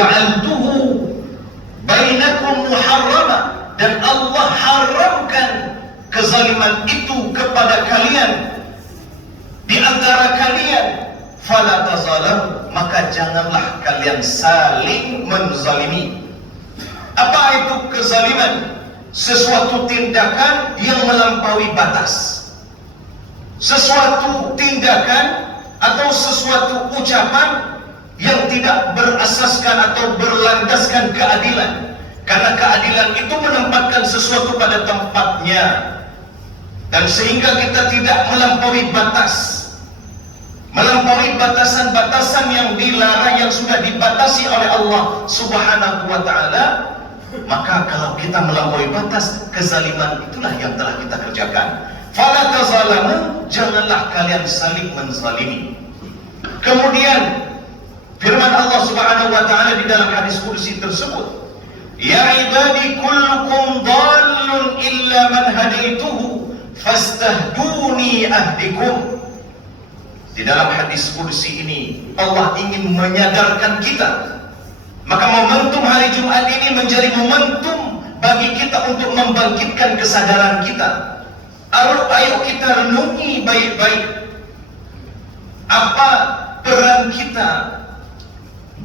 ja'altuhu bainakum muharrama, dan Allah haramkan kezaliman itu kepada kalian di antara kalian. Fala tazalamu, maka janganlah kalian saling menzalimi. Apa itu kezaliman? Sesuatu tindakan yang melampaui batas, sesuatu tindakan atau sesuatu ucapan yang tidak berasaskan atau berlandaskan keadilan. Karena keadilan itu menempatkan sesuatu pada tempatnya, dan sehingga kita tidak melampaui batas, melampaui batasan-batasan yang dilarang, yang sudah dibatasi oleh Allah Subhanahu wa ta'ala. Maka kalau kita melampaui batas, kezaliman itulah yang telah kita kerjakan. Fala tazalamu, janganlah kalian saling menzalimi. Kemudian firman Allah Subhanahu wa ta'ala di dalam hadis kursi tersebut, ya ibadi kullukum dhallun illa man hadaituhu fastahduni ahdikum. Di dalam hadis kursi ini Allah ingin menyadarkan kita. Maka momentum hari Jumat ini menjadi momentum bagi kita untuk membangkitkan kesadaran kita. Ayo kita renungi baik-baik apa peran kita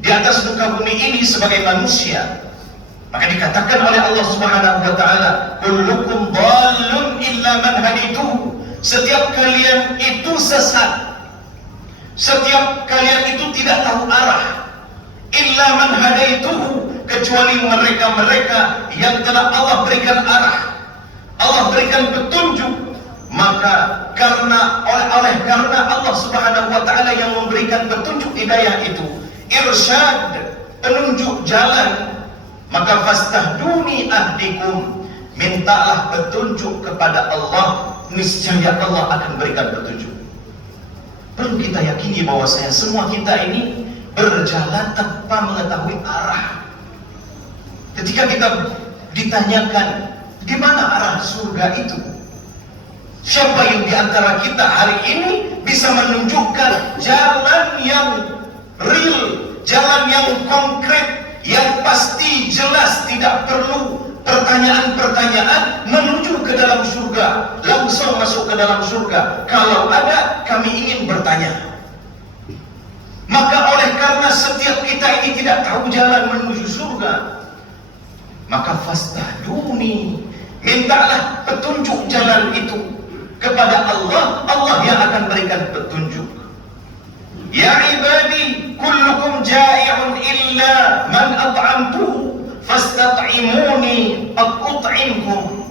di atas muka bumi ini sebagai manusia. Maka dikatakan oleh Allah Subhanahu wa ta'ala, kullukum dhallun illa man hadaituhu. Setiap kalian itu sesat, setiap kalian itu tidak tahu arah. Illa man hadaituhu, kecuali mereka-mereka yang telah Allah berikan arah, Allah berikan petunjuk. Maka karena Allah Subhanahu wa ta'ala yang memberikan petunjuk hidayah itu, irsyad, penunjuk jalan, maka fastahduni ahdikum, mintalah petunjuk kepada Allah, niscaya Allah akan berikan petunjuk. Perlu kita yakini bahwasanya semua kita ini berjalan tanpa mengetahui arah. Ketika kita ditanyakan di mana arah surga itu, siapa yang di antara kita hari ini bisa menunjukkan jalan yang real, jalan yang konkret, yang pasti, jelas, tidak perlu pertanyaan-pertanyaan menuju ke dalam surga, langsung masuk ke dalam surga? Kalau ada, kami ingin bertanya. Maka oleh karena setiap kita ini tidak tahu jalan menuju surga, maka fastahduni, mintalah petunjuk jalan itu kepada Allah. Allah yang akan berikan petunjuk. Ya ibadi kullukum ja'i'un illa man at'amtuhu fastat'imuni at'imkum.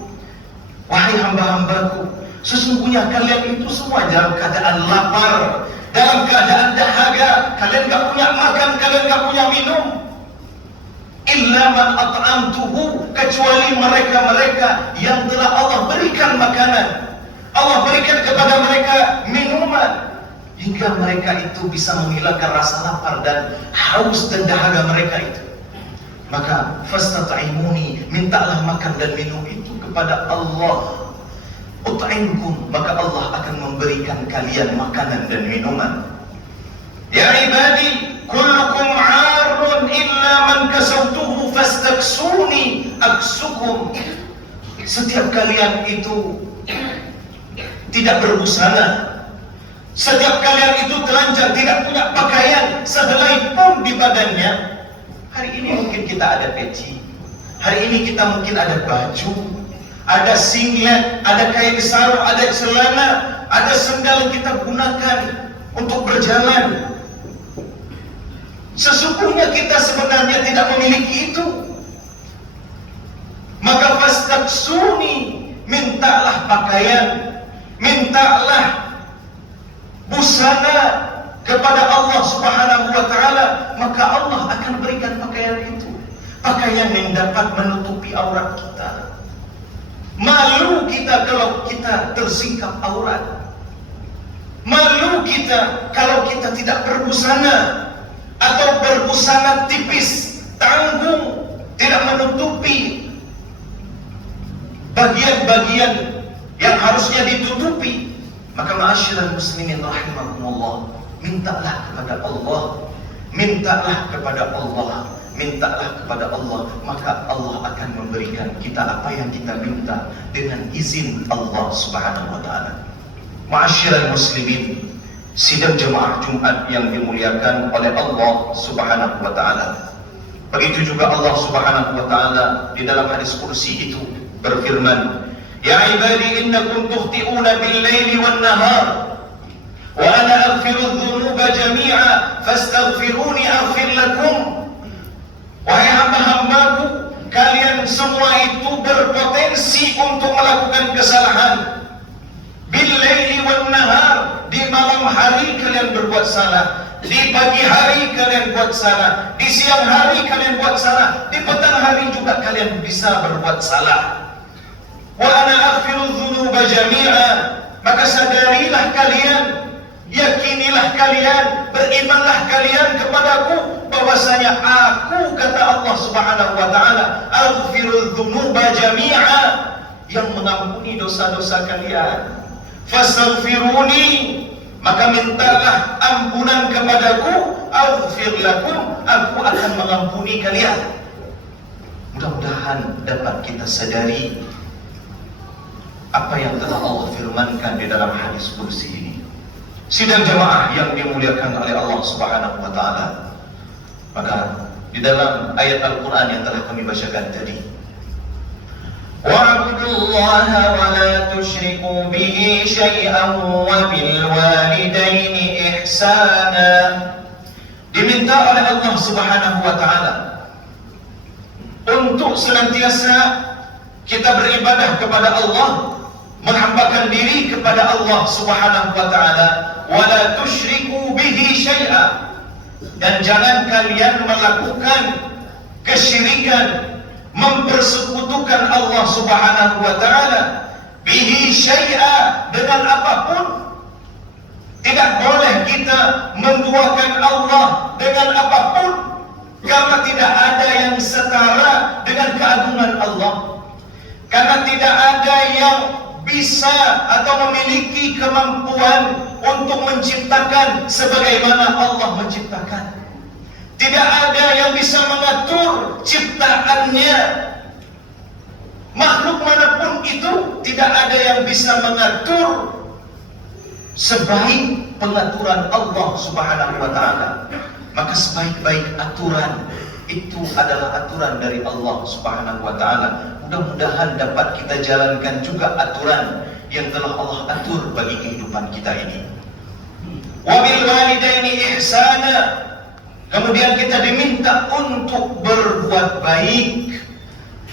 Wahai hamba-hambaku, sesungguhnya kalian itu semua dalam keadaan lapar, dalam keadaan dahaga, kalian gak punya makan, kalian gak punya minum. Illa man at'amtuhu, kecuali mereka-mereka yang telah Allah berikan makanan, Allah berikan kepada mereka minuman, hingga mereka itu bisa menghilangkan rasa lapar dan haus dan dahaga mereka itu. Maka fastat'imuni, mintalah makan dan minum itu kepada Allah. Ut'imkum, maka Allah akan memberikan kalian makanan dan minuman. Ya ibadi kullukum 'arun illa man kasawtuhu fastaksuni aksukum. Setiap kalian itu tidak berbusana, setiap kalian itu telanjang, tidak punya pakaian sehelai pun di badannya. Hari ini mungkin kita ada peci, hari ini kita mungkin ada baju, ada singlet, ada kain sarung, ada celana, ada sendal kita gunakan untuk berjalan. Sesungguhnya kita sebenarnya tidak memiliki itu. Maka fastaksuni, mintalah pakaian, mintalah busana kepada Allah Subhanahu wa ta'ala, maka Allah akan berikan pakaian itu, pakaian yang dapat menutupi aurat kita. Malu kita kalau kita tersingkap aurat, malu kita kalau kita tidak berbusana atau berbusana tipis, tanggung, tidak menutupi bagian-bagian yang harusnya ditutupi. Maka ma'asyiral muslimin rahimakumullah, mintalah kepada Allah, mintalah kepada Allah mintalah kepada Allah, maka Allah akan memberikan kita apa yang kita minta dengan izin Allah Subhanahu wa taala. Ma'asyiral muslimin, sidang jemaah Jumat yang dimuliakan oleh Allah Subhanahu wa taala. Begitu juga Allah Subhanahu wa taala di dalam hadis kursi itu berfirman, "Ya ibadi innakum tukhti'una bil-laili wan-nahar wa ana aghfiru dzunuba jami'a fastaghfiruni aghfir lakum." Wahai hamba-hambaku, kalian semua itu berpotensi untuk melakukan kesalahan. Bil-laili wan-nahar, di malam hari kalian berbuat salah, di pagi hari kalian buat salah, di siang hari kalian buat salah, di petang hari juga kalian bisa berbuat salah. Wa ana aghfiru dzunuba jami'a, maka sadarilah kalian, yakinilah kalian, berimanlah kalian kepadaku bahwasanya aku, kata Allah Subhanahu wa taala, aghfiru dzunuba jami'a, yang mengampuni dosa-dosa kalian. Fastaghfiruni, maka mintalah ampunan kepadaku, aghfir lakum, aku akan mengampuni kalian. Mudah-mudahan dapat kita sadari apa yang telah Allah firmankan di dalam hadis kursi ini. Sidang jemaah yang dimuliakan oleh Allah Subhanahu wa taala. Maka di dalam ayat Al-Qur'an yang telah kami bacakan tadi, wa'budullaha wa la tusyriku bihi syai'an wa bil walidaini ihsana. Diminta oleh Allah Subhanahu wa taala untuk senantiasa kita beribadah kepada Allah, menghambakan diri kepada Allah Subhanahu wa taala, wa la tusyriku bihi syai'a, dan jangan kalian melakukan kesyirikan, mempersekutukan Allah Subhanahu wa taala, bihi syai'a, dengan apapun. Tidak boleh kita menduakan Allah dengan apapun, karena tidak ada yang setara dengan keagungan Allah, karena tidak ada yang bisa atau memiliki kemampuan untuk menciptakan sebagaimana Allah menciptakan. Tidak ada yang bisa mengatur ciptaannya. Makhluk manapun itu tidak ada yang bisa mengatur sebaik pengaturan Allah Subhanahu wa taala. Maka sebaik-baik aturan itu adalah aturan dari Allah Subhanahu wa taala. Mudah-mudahan dapat kita jalankan juga aturan yang telah Allah atur bagi kehidupan kita ini. Wa bil walidaini ihsana, kemudian kita diminta untuk berbuat baik,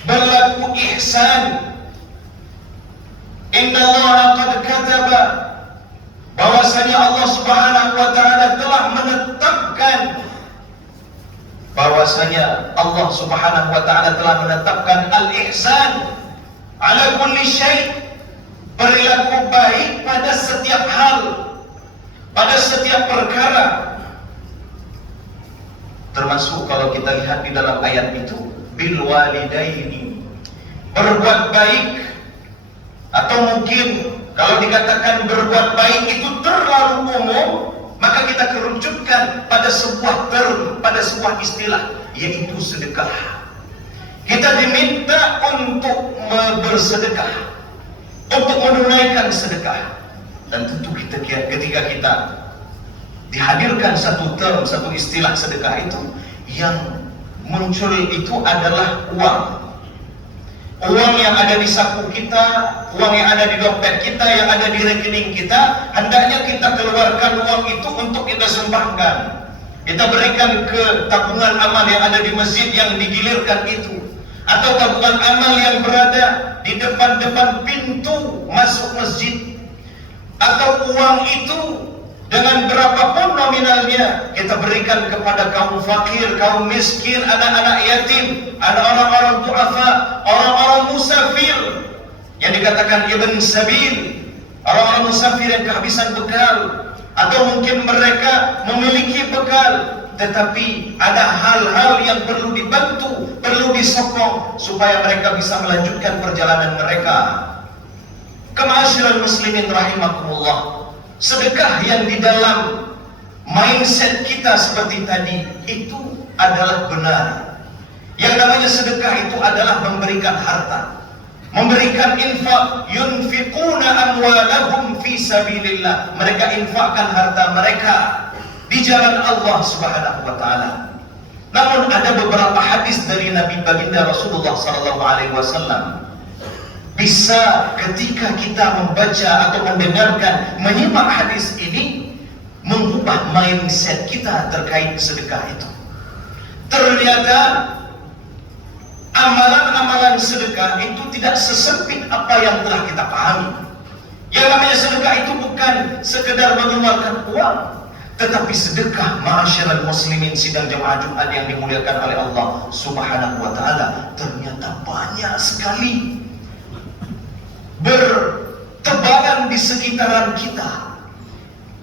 berlaku ihsan. Innallaha qad kataba, bahwasanya Allah Subhanahu wa taala telah menetapkan, bahwasanya Allah Subhanahu wa taala telah menetapkan al-ihsan ala kulli syai', perilaku baik pada setiap hal, pada setiap perkara. Termasuk kalau kita lihat di dalam ayat itu, bil walidaini, berbuat baik. Atau mungkin kalau dikatakan berbuat baik itu terlalu umum, maka kita kerucutkan pada sebuah term, pada sebuah istilah, yaitu sedekah. Kita diminta untuk bersedekah, untuk menunaikan sedekah. Dan tentu ketika kita dihadirkan satu term, satu istilah sedekah itu, yang muncul itu adalah uang. Uang yang ada di saku kita, uang yang ada di dompet kita, yang ada di rekening kita, hendaknya kita keluarkan uang itu untuk kita sumbangkan. Kita berikan ke tabungan amal yang ada di masjid yang digilirkan itu, atau tabungan amal yang berada di depan-depan pintu masuk masjid. Atau uang itu dengan berapapun nominalnya kita berikan kepada kaum fakir, kaum miskin, anak-anak yatim, ada orang-orang du'afa, orang-orang musafir yang dikatakan ibn sabil, orang-orang musafir yang kehabisan bekal, atau mungkin mereka memiliki bekal tetapi ada hal-hal yang perlu dibantu, perlu disokong supaya mereka bisa melanjutkan perjalanan mereka. Ma'asyiral muslimin rahimakumullah, sedekah yang di dalam mindset kita seperti tadi itu adalah benar. Yang namanya sedekah itu adalah memberikan harta, memberikan infak. Yunfiquna amwalahum fi sabilillah. Mereka infakkan harta mereka di jalan Allah Subhanahu wa taala. Namun ada beberapa hadis dari Nabi baginda Rasulullah sallallahu alaihi wasallam, bisa ketika kita membaca atau mendengarkan, menyimak hadis ini, mengubah mindset kita terkait sedekah itu. Ternyata amalan-amalan sedekah itu tidak sesempit apa yang telah kita pahami. Yang namanya sedekah itu bukan sekedar mengeluarkan uang, tetapi sedekah, ma'asyiral muslimin sidang jemaah Jumat yang dimuliakan oleh Allah Subhanahu wa taala, ternyata banyak sekali bertebaran di sekitaran kita,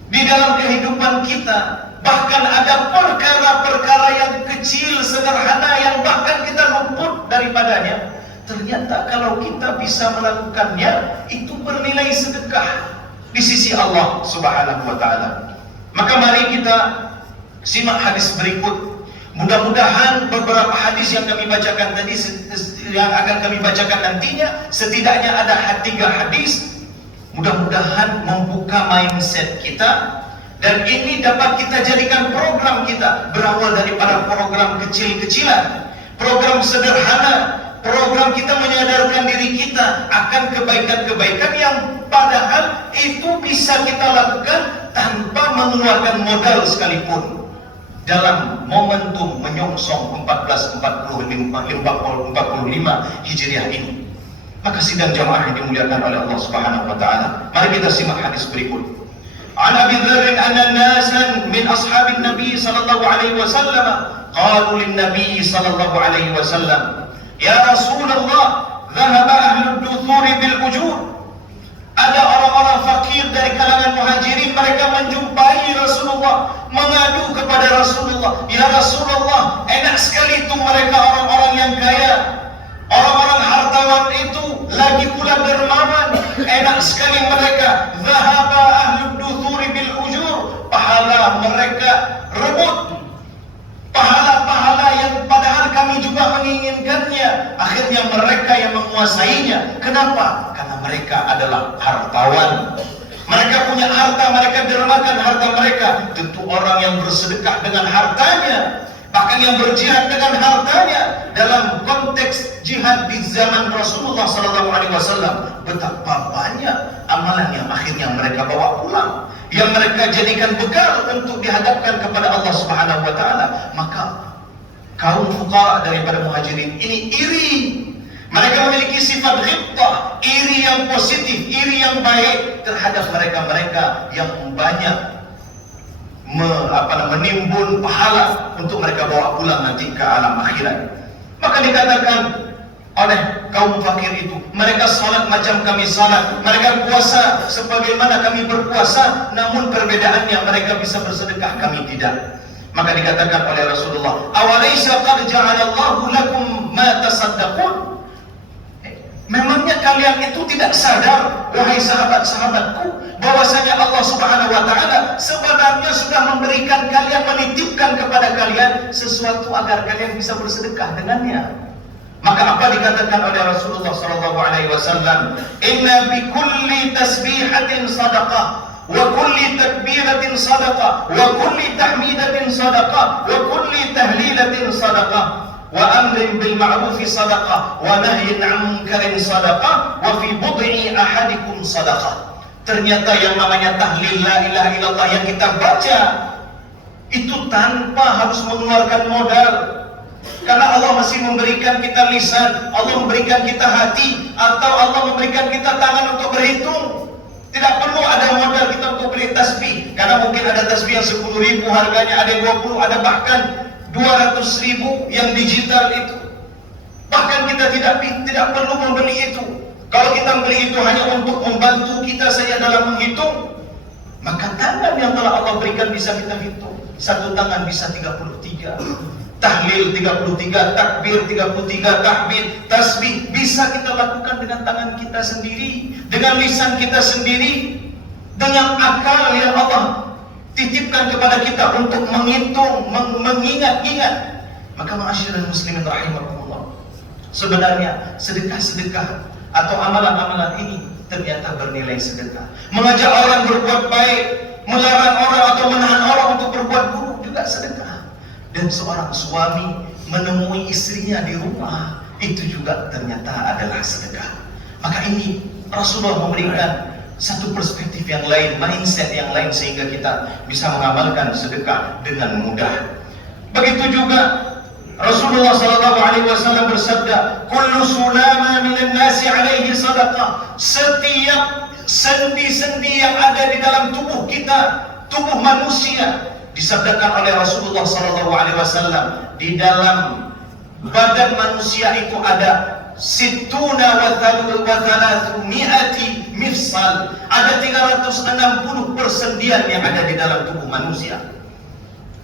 di dalam kehidupan kita. Bahkan ada perkara-perkara yang kecil, sederhana, yang bahkan kita luput daripadanya. Ternyata kalau kita bisa melakukannya, itu bernilai sedekah di sisi Allah Subhanahu wa taala. Maka mari kita simak hadis berikut. Mudah-mudahan beberapa hadis yang kami bacakan tadi, yang akan kami bacakan nantinya, setidaknya ada 3 hadis, mudah-mudahan membuka mindset kita. Dan ini dapat kita jadikan program kita, berawal daripada program kecil-kecilan, program sederhana, program kita menyadarkan diri kita akan kebaikan-kebaikan yang padahal itu bisa kita lakukan tanpa mengeluarkan modal sekalipun dalam momentum menyongsong 1445 Hijriah ini. Maka sidang jamaah yang dimuliakan oleh Allah Subhanahu wa taala, mari kita simak hadis berikut. عن أبي ذر أن ناسا من أصحاب النبي صلى الله عليه وسلم قالوا للنبي صلى الله عليه وسلم يا رسول الله ذهب أهل الدثور بالأجور. Ada orang-orang fakir dari kalangan muhajirin, mereka menjumpai Rasulullah, mengadu kepada Rasulullah, ya Rasulullah, enak sekali itu mereka orang-orang yang kaya, orang-orang hartawan itu, lagi pula dermawan, enak sekali mereka. Zahaba ahlud duthuri bil ujur, pahala mereka rebut, pahala-pahala yang padahal kami juga menginginkannya. Akhirnya mereka yang menguasainya. Kenapa? Karena mereka adalah hartawan. Mereka punya harta, mereka dermakan harta mereka. Tentu orang yang bersedekah dengan hartanya, bahkan yang berjihad dengan hartanya, dalam konteks jihad di zaman Rasulullah SAW, betapa banyak amalan yang akhirnya mereka bawa pulang, yang mereka jadikan bekal untuk dihadapkan kepada Allah Subhanahu wa taala. Maka kaum fuqara daripada muhajirin ini iri. Mereka memiliki sifat ghibtah, iri yang positif, iri yang baik terhadap mereka-mereka yang banyak menimbun pahala untuk mereka bawa pulang nanti ke alam akhirat. Maka dikatakan oleh kaum fakir itu, mereka salat macam kami salat, mereka puasa sebagaimana kami berpuasa, namun perbedaannya mereka bisa bersedekah, kami tidak. Maka dikatakan oleh Rasulullah, awalaysa qad ja'alallahu lakum ma tasaddaqun. Memangnya kalian itu tidak sadar, wahai sahabat-sahabatku, bahwasanya Allah Subhanahu wa taala sebenarnya sudah memberikan kalian, menitipkan kepada kalian sesuatu agar kalian bisa bersedekah dengannya. Maka apa dikatakan oleh Rasulullah sallallahu alaihi wasallam? Inna bi kulli tasbihatin sadaqah, wa kulli takbiratin sadaqah, wa kulli tahmidatin sadaqah, wa kulli tahlilatin sadaqah. Wa amrin bil ma'rufi sadaqah, wa nahyin 'an munkarin sadaqah, wa fi bud'i ahadikum sadaqah. Ternyata yang namanya tahlil la ilaha illallah yang kita baca itu tanpa harus mengeluarkan modal. Karena Allah masih memberikan kita lisan, Allah memberikan kita hati, atau Allah memberikan kita tangan untuk berhitung. Tidak perlu ada modal kita untuk beli tasbih. Karena mungkin ada tasbih yang 10.000 harganya, ada 20, ada bahkan 200.000 yang digital itu. Bahkan kita tidak perlu membeli itu. Kalau kita membeli itu hanya untuk membantu kita saja dalam menghitung, maka tangan yang telah Allah berikan bisa kita hitung. Satu tangan bisa 33, tahlil 33, takbir 33, tahmid, tasbih bisa kita lakukan dengan tangan kita sendiri, dengan lisan kita sendiri, dengan akal yang Allah titipkan kepada kita untuk menghitung, mengingat-ingat. Maka ma'asyiral muslimin rahimakumullah, sebenarnya sedekah-sedekah atau amalan-amalan ini ternyata bernilai sedekah. Mengajak orang berbuat baik, melarang orang atau menahan orang untuk berbuat buruk juga sedekah. Dan seorang suami menemui istrinya di rumah, itu juga ternyata adalah sedekah. Maka ini Rasulullah memberikan satu perspektif yang lain, mindset yang lain, sehingga kita bisa mengamalkan sedekah dengan mudah. Begitu juga Rasulullah SAW bersabda, "Kullu sulama minan nasi alaihi sadaqah." Setiap sendi-sendi yang ada di dalam tubuh kita, tubuh manusia, disabdakan oleh Rasulullah SAW, di dalam badan manusia itu ada situna wa thalathmi'ati mifsal. Ada 360 persendian yang ada di dalam tubuh manusia.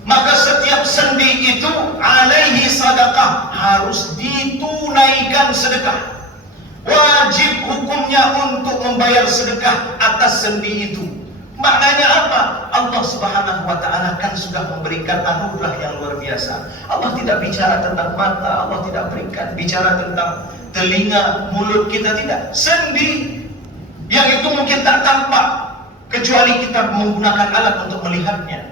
Maka setiap sendi itu alaihi sadaqah, harus ditunaikan sedekah. Wajib hukumnya untuk membayar sedekah atas sendi itu. Maknanya apa? Allah Subhanahu wa ta'ala kan sudah memberikan anugerah yang luar biasa. Allah tidak bicara tentang mata, Allah tidak bicara tentang telinga, mulut kita, tidak. Sendi yang itu mungkin tak tampak kecuali kita menggunakan alat untuk melihatnya.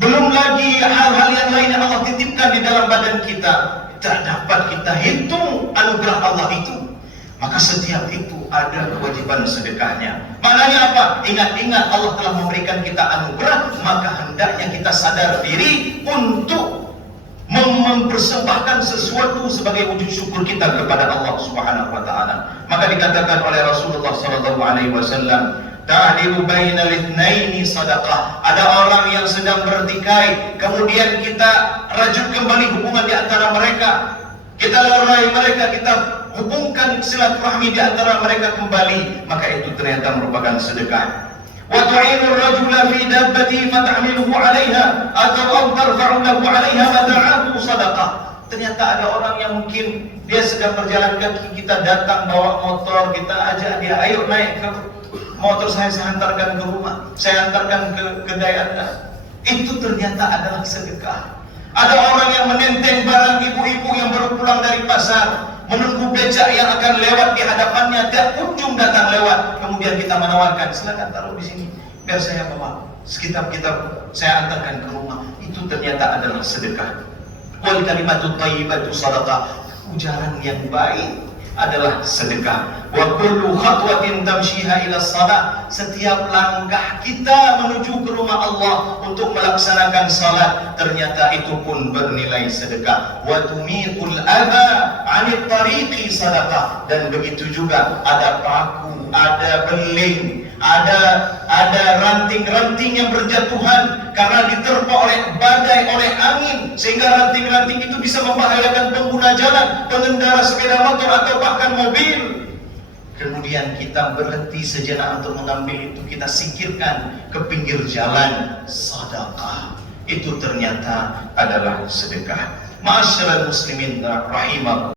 Belum lagi hal-hal yang lain yang Allah titipkan di dalam badan kita, tak dapat kita hitung anugerah Allah itu. Maka setiap itu ada kewajiban sedekahnya. Maknanya apa? Ingat-ingat Allah telah memberikan kita anugerah, maka hendaknya kita sadar diri untuk mempersembahkan sesuatu sebagai wujud syukur kita kepada Allah Subhanahu wa ta'ala. Maka dikatakan oleh Rasulullah SAW, ta'dilu bainal itsnaini sadaqah. Ada orang yang sedang bertikai, kemudian kita rajut kembali hubungan di antara mereka, kita lerai mereka, kita hubungkan silaturahmi di antara mereka kembali, maka itu ternyata merupakan sedekah. Wa tu'inu ar-rajula fi dabbatihi fatahmiluhu 'alayha atau tarfa'u lahu 'alayha mata'ahu sadaqah. Ternyata ada orang yang mungkin dia sedang berjalan kaki, kita datang bawa motor, kita ajak dia, ayo naik ke motor saya hantarkan ke rumah, saya hantarkan ke kedai Anda. Itu ternyata adalah sedekah. Ada orang yang menenteng barang ibu-ibu yang baru pulang dari pasar, menunggu becak yang akan lewat di hadapannya, tidak kunjung datang lewat. Kemudian kita menawarkan, silakan taruh di sini, biar saya bawa. Sekitar-kitar saya antarkan ke rumah. Itu ternyata adalah sedekah. Wal kalimatut thayyibatu sadaqah. Ujaran yang baik adalah sedekah. Wa kullu khatwatin tamshiha ila shalah. Setiap langkah kita menuju ke rumah Allah untuk melaksanakan salat, ternyata itu pun bernilai sedekah. Wa tumitul adha 'anil tariqi sadaqah. Dan begitu juga ada paku, ada beling, ada ranting-ranting yang berjatuhan karena diterpa oleh badai, oleh angin, sehingga ranting-ranting itu bisa membahayakan pengguna jalan, pengendara sepeda motor atau bahkan mobil. Kemudian kita berhenti sejenak untuk mengambil itu, kita singkirkan ke pinggir jalan. Sedekah itu ternyata adalah sedekah. Ma'asyiral muslimin rahimahumullah.